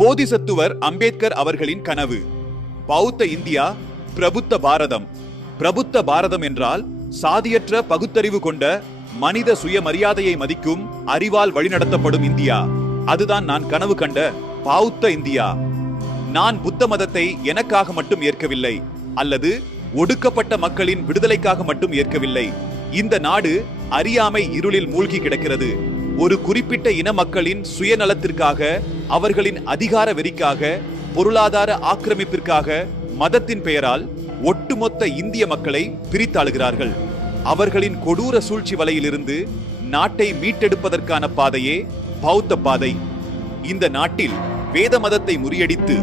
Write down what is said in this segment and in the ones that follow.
போதிசத்துவர் அம்பேத்கர் அவர்களின் கனவு. பௌத்த இந்தியா, பிரபுத்த பாரதம். பிரபுத்த பாரதம் என்றால் சாதியற்ற பகுத்தறிவு கொண்ட மனித சுயமரியாதையை மதிக்கும் அறிவால் வழிநடத்தப்படும் இந்தியா. அதுதான் நான் கனவு கண்ட பௌத்த இந்தியா. நான் புத்த மதத்தை எனக்காக மட்டும் ஏற்கவில்லை, அல்லது ஒடுக்கப்பட்ட மக்களின் விடுதலைக்காக மட்டும் ஏற்கவில்லை. இந்த நாடு அறியாமை இருளில் மூழ்கி கிடக்கிறது. ஒரு குறிப்பிட்ட இன மக்களின் சுயநலத்திற்காக, அவர்களின் அதிகார வெறிக்காக, பொருளாதார ஆக்கிரமிப்பிற்காக மதத்தின் பெயரால் ஒட்டுமொத்த இந்திய மக்களை பிரித்தாளுகிறார்கள். அவர்களின் கொடூர சூழ்ச்சி வலையிலிருந்து நாட்டை மீட்டெடுப்பதற்கான பாதையே பௌத்த பாதை. இந்த நாட்டில் வேத மதத்தை முறியடித்து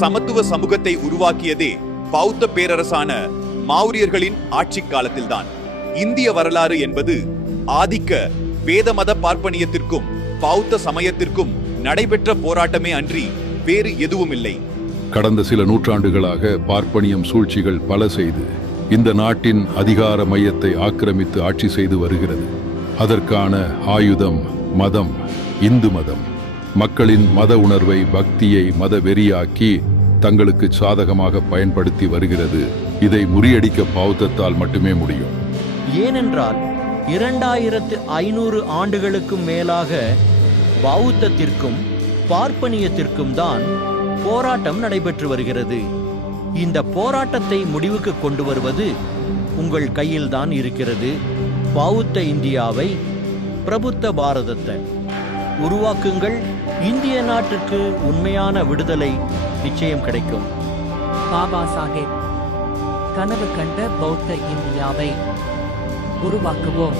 சமத்துவ சமூகத்தை உருவாக்கியதே பௌத்த பேரரசான மௌரியர்களின் ஆட்சி காலத்தில்தான். இந்திய வரலாறு என்பது ஆதிக்க வேத மத பார்ப்பனியத்திற்கும் பௌத்த சமயத்திற்கும் நடைபெற்ற போராட்டமே அன்றி வேறு எதுவும் இல்லை. கடந்த சில நூற்றாண்டுகளாக பார்ப்பனியம் சூழ்ச்சிகள் பல செய்து இந்த நாட்டின் அதிகார மையத்தை ஆக்கிரமித்து ஆட்சி செய்து வருகிறது. அதற்கான ஆயுதம் மதம், இந்து மதம். மக்களின் மத உணர்வை, பக்தியை மத வெறியாக்கி தங்களுக்கு சாதகமாக பயன்படுத்தி வருகிறது. இதை முறியடிக்க பௌத்தத்தால் மட்டுமே முடியும். ஏனென்றால் 2500 ஆண்டுகளுக்கும் மேலாக பௌத்தத்திற்கும் பார்ப்பனியத்திற்கும் தான் போராட்டம் நடைபெற்று வருகிறது. இந்த போராட்டத்தை முடிவுக்கு கொண்டு வருவது உங்கள் கையில்தான் இருக்கிறது. பௌத்த இந்தியாவை, பிரபுத்த பாரதத்தை உருவாக்குங்கள். இந்திய நாட்டுக்கு உண்மையான விடுதலை நிச்சயம் கிடைக்கும். பாபா சாஹேப் கனவு கண்ட பௌத்த இந்தியாவை உருவாக்குவோம்.